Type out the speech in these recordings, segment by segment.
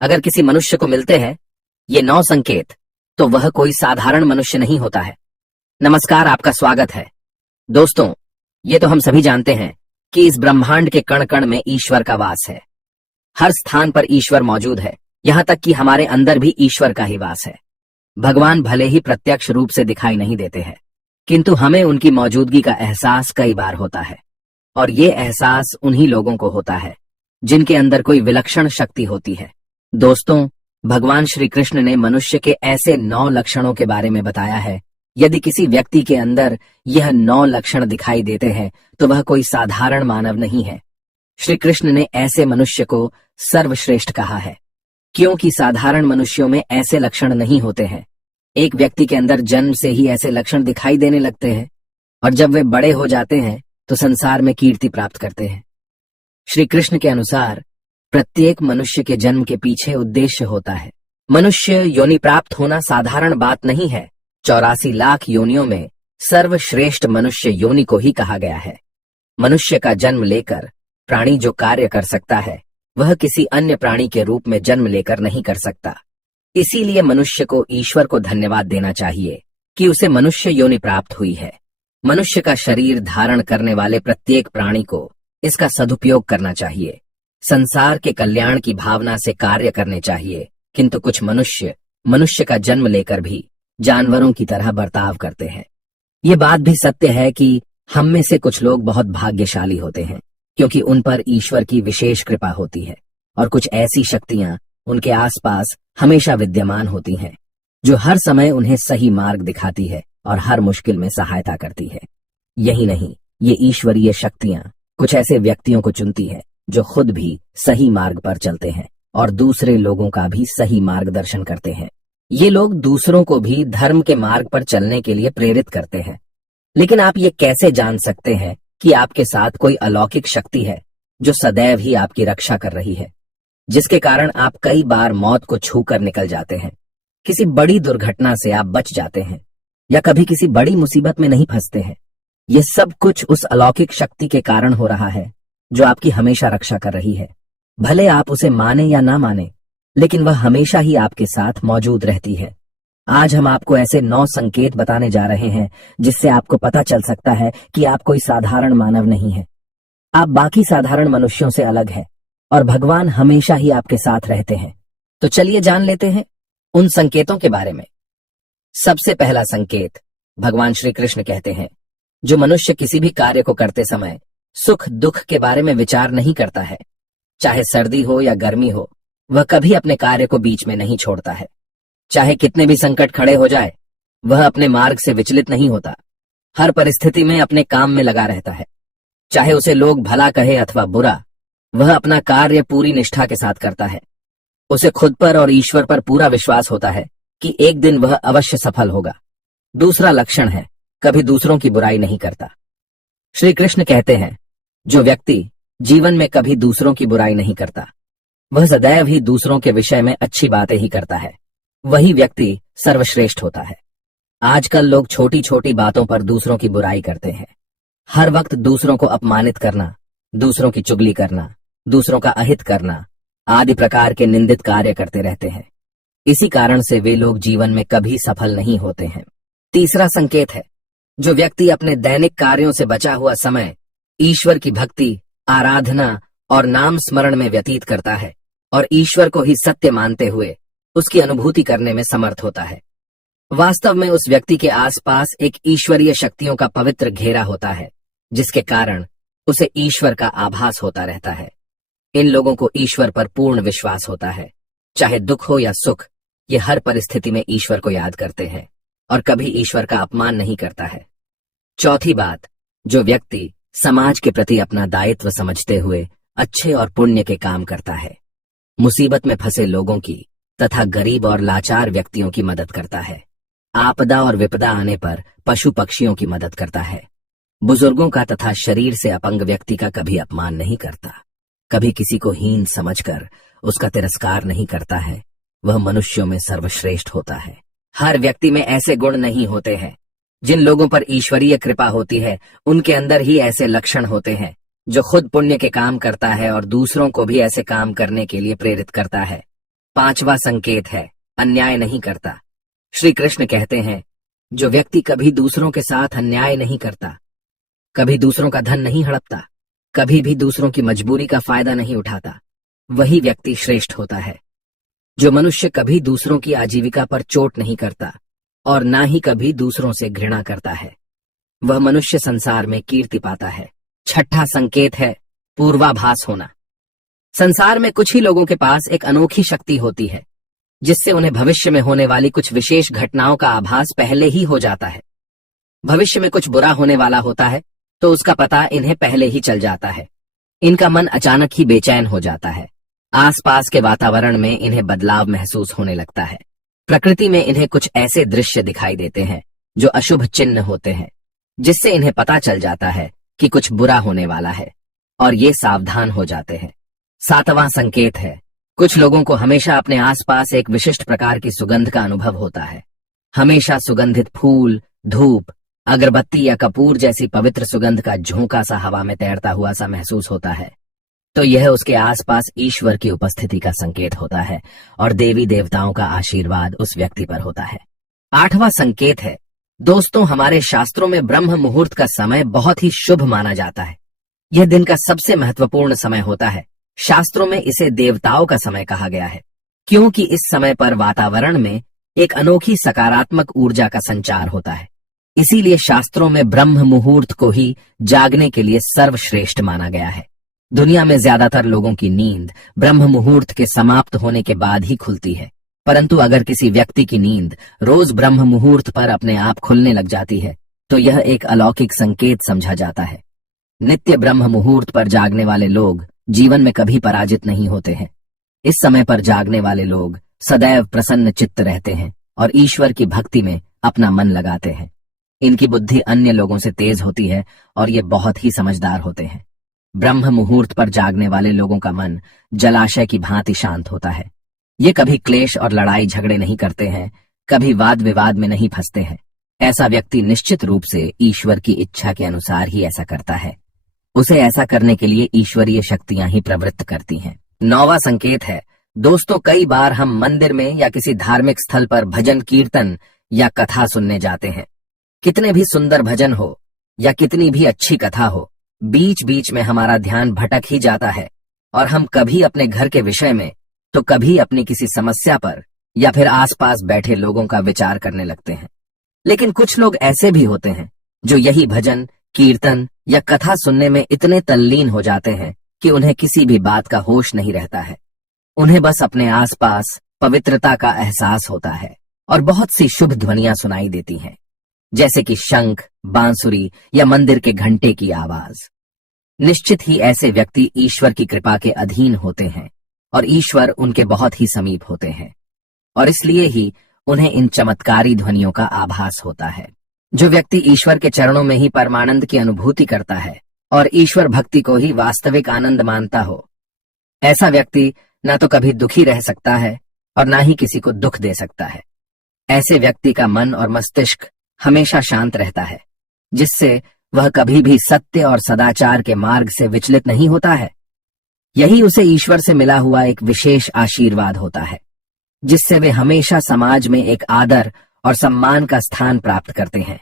अगर किसी मनुष्य को मिलते हैं ये 9 संकेत, तो वह कोई साधारण मनुष्य नहीं होता है। नमस्कार, आपका स्वागत है। दोस्तों, ये तो हम सभी जानते हैं कि इस ब्रह्मांड के कण कण में ईश्वर का वास है। हर स्थान पर ईश्वर मौजूद है, यहाँ तक कि हमारे अंदर भी ईश्वर का ही वास है। भगवान भले ही प्रत्यक्ष रूप से दिखाई नहीं देते हैं, किंतु हमें उनकी मौजूदगी का एहसास कई बार होता है। और ये एहसास उन्हीं लोगों को होता है जिनके अंदर कोई विलक्षण शक्ति होती है। दोस्तों, भगवान श्री कृष्ण ने मनुष्य के ऐसे 9 लक्षणों के बारे में बताया है। यदि किसी व्यक्ति के अंदर यह 9 लक्षण दिखाई देते हैं तो वह कोई साधारण मानव नहीं है। श्री कृष्ण ने ऐसे मनुष्य को सर्वश्रेष्ठ कहा है, क्योंकि साधारण मनुष्यों में ऐसे लक्षण नहीं होते हैं। एक व्यक्ति के अंदर जन्म से ही ऐसे लक्षण दिखाई देने लगते हैं और जब वे बड़े हो जाते हैं तो संसार में कीर्ति प्राप्त करते हैं। श्री कृष्ण के अनुसार प्रत्येक मनुष्य के जन्म के पीछे उद्देश्य होता है। मनुष्य योनि प्राप्त होना साधारण बात नहीं है। 84 लाख योनियों में सर्वश्रेष्ठ मनुष्य योनि को ही कहा गया है। मनुष्य का जन्म लेकर प्राणी जो कार्य कर सकता है वह किसी अन्य प्राणी के रूप में जन्म लेकर नहीं कर सकता। इसीलिए मनुष्य को ईश्वर को धन्यवाद देना चाहिए कि उसे मनुष्य योनि प्राप्त हुई है। मनुष्य का शरीर धारण करने वाले प्रत्येक प्राणी को इसका सदुपयोग करना चाहिए। संसार के कल्याण की भावना से कार्य करने चाहिए, किंतु कुछ मनुष्य का जन्म लेकर भी जानवरों की तरह बर्ताव करते हैं। ये बात भी सत्य है कि हम में से कुछ लोग बहुत भाग्यशाली होते हैं, क्योंकि उन पर ईश्वर की विशेष कृपा होती है और कुछ ऐसी शक्तियां उनके आसपास हमेशा विद्यमान होती हैं जो हर समय उन्हें सही मार्ग दिखाती है और हर मुश्किल में सहायता करती है। यही नहीं, ये ईश्वरीय शक्तियां कुछ ऐसे व्यक्तियों को चुनती है जो खुद भी सही मार्ग पर चलते हैं और दूसरे लोगों का भी सही मार्गदर्शन करते हैं। ये लोग दूसरों को भी धर्म के मार्ग पर चलने के लिए प्रेरित करते हैं। लेकिन आप ये कैसे जान सकते हैं कि आपके साथ कोई अलौकिक शक्ति है जो सदैव ही आपकी रक्षा कर रही है, जिसके कारण आप कई बार मौत को छू कर निकल जाते हैं, किसी बड़ी दुर्घटना से आप बच जाते हैं या कभी किसी बड़ी मुसीबत में नहीं फंसते हैं? ये सब कुछ उस अलौकिक शक्ति के कारण हो रहा है जो आपकी हमेशा रक्षा कर रही है। भले आप उसे माने या ना माने, लेकिन वह हमेशा ही आपके साथ मौजूद रहती है। आज हम आपको ऐसे 9 संकेत बताने जा रहे हैं जिससे आपको पता चल सकता है कि आप कोई साधारण मानव नहीं है। आप बाकी साधारण मनुष्यों से अलग हैं और भगवान हमेशा ही आपके साथ रहते हैं। तो चलिए जान लेते हैं उन संकेतों के बारे में। सबसे पहला संकेत, भगवान श्री कृष्ण कहते हैं, जो मनुष्य किसी भी कार्य को करते समय सुख दुख के बारे में विचार नहीं करता है, चाहे सर्दी हो या गर्मी हो, वह कभी अपने कार्य को बीच में नहीं छोड़ता है। चाहे कितने भी संकट खड़े हो जाए, वह अपने मार्ग से विचलित नहीं होता। हर परिस्थिति में अपने काम में लगा रहता है। चाहे उसे लोग भला कहे अथवा बुरा, वह अपना कार्य पूरी निष्ठा के साथ करता है। उसे खुद पर और ईश्वर पर पूरा विश्वास होता है कि एक दिन वह अवश्य सफल होगा। दूसरा लक्षण है, कभी दूसरों की बुराई नहीं करता। श्री कृष्ण कहते हैं, जो व्यक्ति जीवन में कभी दूसरों की बुराई नहीं करता, वह सदैव ही दूसरों के विषय में अच्छी बातें ही करता है, वही व्यक्ति सर्वश्रेष्ठ होता है। आजकल लोग छोटी छोटी बातों पर दूसरों की बुराई करते हैं। हर वक्त दूसरों को अपमानित करना, दूसरों की चुगली करना, दूसरों का अहित करना आदि प्रकार के निंदित कार्य करते रहते हैं। इसी कारण से वे लोग जीवन में कभी सफल नहीं होते हैं। तीसरा संकेत है, जो व्यक्ति अपने दैनिक कार्यों से बचा हुआ समय ईश्वर की भक्ति, आराधना और नाम स्मरण में व्यतीत करता है और ईश्वर को ही सत्य मानते हुए उसकी अनुभूति करने में समर्थ होता है, वास्तव में उस व्यक्ति के आसपास एक ईश्वरीय शक्तियों का पवित्र घेरा होता है, जिसके कारण उसे ईश्वर का आभास होता रहता है। इन लोगों को ईश्वर पर पूर्ण विश्वास होता है। चाहे दुख हो या सुख, ये हर परिस्थिति में ईश्वर को याद करते हैं और कभी ईश्वर का अपमान नहीं करता है। चौथी बात, जो व्यक्ति समाज के प्रति अपना दायित्व समझते हुए अच्छे और पुण्य के काम करता है, मुसीबत में फंसे लोगों की तथा गरीब और लाचार व्यक्तियों की मदद करता है, आपदा और विपदा आने पर पशु पक्षियों की मदद करता है, बुजुर्गों का तथा शरीर से अपंग व्यक्ति का कभी अपमान नहीं करता, कभी किसी को हीन समझकर उसका तिरस्कार नहीं करता है, वह मनुष्यों में सर्वश्रेष्ठ होता है। हर व्यक्ति में ऐसे गुण नहीं होते हैं। जिन लोगों पर ईश्वरीय कृपा होती है, उनके अंदर ही ऐसे लक्षण होते हैं, जो खुद पुण्य के काम करता है और दूसरों को भी ऐसे काम करने के लिए प्रेरित करता है। 5वां संकेत है अन्याय नहीं करता। श्री कृष्ण कहते हैं, जो व्यक्ति कभी दूसरों के साथ अन्याय नहीं करता, कभी दूसरों का धन नहीं हड़पता, कभी भी दूसरों की मजबूरी का फायदा नहीं उठाता, वही व्यक्ति श्रेष्ठ होता है। जो मनुष्य कभी दूसरों की आजीविका पर चोट नहीं करता और ना ही कभी दूसरों से घृणा करता है, वह मनुष्य संसार में कीर्ति पाता है। 6वां संकेत है पूर्वाभास होना। संसार में कुछ ही लोगों के पास एक अनोखी शक्ति होती है, जिससे उन्हें भविष्य में होने वाली कुछ विशेष घटनाओं का आभास पहले ही हो जाता है। भविष्य में कुछ बुरा होने वाला होता है तो उसका पता इन्हें पहले ही चल जाता है। इनका मन अचानक ही बेचैन हो जाता है। आसपास के वातावरण में इन्हें बदलाव महसूस होने लगता है। प्रकृति में इन्हें कुछ ऐसे दृश्य दिखाई देते हैं जो अशुभ चिन्ह होते हैं, जिससे इन्हें पता चल जाता है कि कुछ बुरा होने वाला है और ये सावधान हो जाते हैं। 7वां संकेत है कुछ लोगों को हमेशा अपने आसपास एक विशिष्ट प्रकार की सुगंध का अनुभव होता है। हमेशा सुगंधित फूल, धूप, अगरबत्ती या कपूर जैसी पवित्र सुगंध का झोंका सा हवा में तैरता हुआ सा महसूस होता है, तो यह उसके आसपास ईश्वर की उपस्थिति का संकेत होता है और देवी देवताओं का आशीर्वाद उस व्यक्ति पर होता है। 8वां संकेत है दोस्तों, हमारे शास्त्रों में ब्रह्म मुहूर्त का समय बहुत ही शुभ माना जाता है। यह दिन का सबसे महत्वपूर्ण समय होता है। शास्त्रों में इसे देवताओं का समय कहा गया है, क्योंकि इस समय पर वातावरण में एक अनोखी सकारात्मक ऊर्जा का संचार होता है। इसीलिए शास्त्रों में ब्रह्म मुहूर्त को ही जागने के लिए सर्वश्रेष्ठ माना गया है। दुनिया में ज्यादातर लोगों की नींद ब्रह्म मुहूर्त के समाप्त होने के बाद ही खुलती है, परंतु अगर किसी व्यक्ति की नींद रोज ब्रह्म मुहूर्त पर अपने आप खुलने लग जाती है, तो यह एक अलौकिक संकेत समझा जाता है। नित्य ब्रह्म मुहूर्त पर जागने वाले लोग जीवन में कभी पराजित नहीं होते हैं। इस समय पर जागने वाले लोग सदैव प्रसन्न चित्त रहते हैं और ईश्वर की भक्ति में अपना मन लगाते हैं। इनकी बुद्धि अन्य लोगों से तेज होती है और ये बहुत ही समझदार होते हैं। ब्रह्म मुहूर्त पर जागने वाले लोगों का मन जलाशय की भांति शांत होता है। ये कभी क्लेश और लड़ाई झगड़े नहीं करते हैं, कभी वाद विवाद में नहीं फंसते हैं। ऐसा व्यक्ति निश्चित रूप से ईश्वर की इच्छा के अनुसार ही ऐसा करता है। उसे ऐसा करने के लिए ईश्वरीय शक्तियां ही प्रवृत्त करती हैं। 9वां संकेत है दोस्तों, कई बार हम मंदिर में या किसी धार्मिक स्थल पर भजन कीर्तन या कथा सुनने जाते हैं। कितने भी सुंदर भजन हो या कितनी भी अच्छी कथा हो, बीच बीच में हमारा ध्यान भटक ही जाता है और हम कभी अपने घर के विषय में तो कभी अपनी किसी समस्या पर या फिर आसपास बैठे लोगों का विचार करने लगते हैं। लेकिन कुछ लोग ऐसे भी होते हैं जो यही भजन कीर्तन या कथा सुनने में इतने तल्लीन हो जाते हैं कि उन्हें किसी भी बात का होश नहीं रहता है। उन्हें बस अपने आसपास पवित्रता का एहसास होता है और बहुत सी शुभ ध्वनियां सुनाई देती हैं, जैसे कि शंख, बांसुरी या मंदिर के घंटे की आवाज। निश्चित ही ऐसे व्यक्ति ईश्वर की कृपा के अधीन होते हैं और ईश्वर उनके बहुत ही समीप होते हैं और इसलिए ही उन्हें इन चमत्कारी ध्वनियों का आभास होता है। जो व्यक्ति ईश्वर के चरणों में ही परमानंद की अनुभूति करता है और ईश्वर भक्ति को ही वास्तविक आनंद मानता हो, ऐसा व्यक्ति न तो कभी दुखी रह सकता है और न ही किसी को दुख दे सकता है। ऐसे व्यक्ति का मन और मस्तिष्क हमेशा शांत रहता है, जिससे वह कभी भी सत्य और सदाचार के मार्ग से विचलित नहीं होता है। यही उसे ईश्वर से मिला हुआ एक विशेष आशीर्वाद होता है, जिससे वे हमेशा समाज में एक आदर और सम्मान का स्थान प्राप्त करते हैं।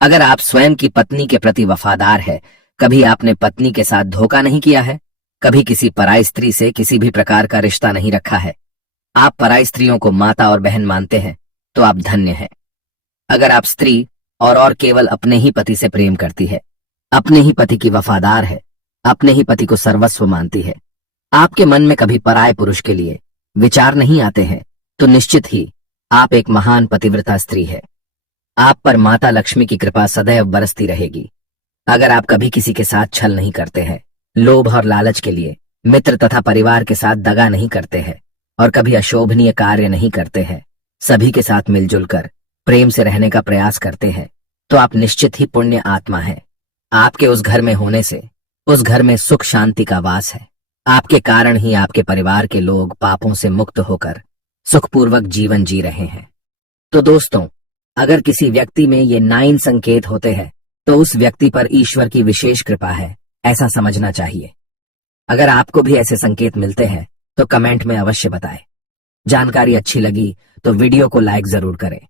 अगर आप स्वयं की पत्नी के प्रति वफादार है, कभी आपने पत्नी के साथ धोखा नहीं किया है, कभी किसी पराई स्त्री से किसी भी प्रकार का रिश्ता नहीं रखा है, आप पराई स्त्रियों को माता और बहन मानते हैं, तो आप धन्य हैं। अगर आप स्त्री और केवल अपने ही पति से प्रेम करती है, अपने ही पति की वफादार है, अपने ही पति को सर्वस्व मानती है, आपके मन में कभी पराये पुरुष के लिए विचार नहीं आते हैं, तो निश्चित ही आप एक महान पतिव्रता स्त्री है। आप पर माता लक्ष्मी की कृपा सदैव बरसती रहेगी। अगर आप कभी किसी के साथ छल नहीं करते हैं, लोभ और लालच के लिए मित्र तथा परिवार के साथ दगा नहीं करते हैं और कभी अशोभनीय कार्य नहीं करते हैं, सभी के साथ मिलजुल कर प्रेम से रहने का प्रयास करते हैं, तो आप निश्चित ही पुण्य आत्मा हैं। आपके उस घर में होने से उस घर में सुख शांति का वास है। आपके कारण ही आपके परिवार के लोग पापों से मुक्त होकर सुखपूर्वक जीवन जी रहे हैं। तो दोस्तों, अगर किसी व्यक्ति में ये 9 संकेत होते हैं, तो उस व्यक्ति पर ईश्वर की विशेष कृपा है, ऐसा समझना चाहिए। अगर आपको भी ऐसे संकेत मिलते हैं तो कमेंट में अवश्य बताएं। जानकारी अच्छी लगी तो वीडियो को लाइक जरूर करें।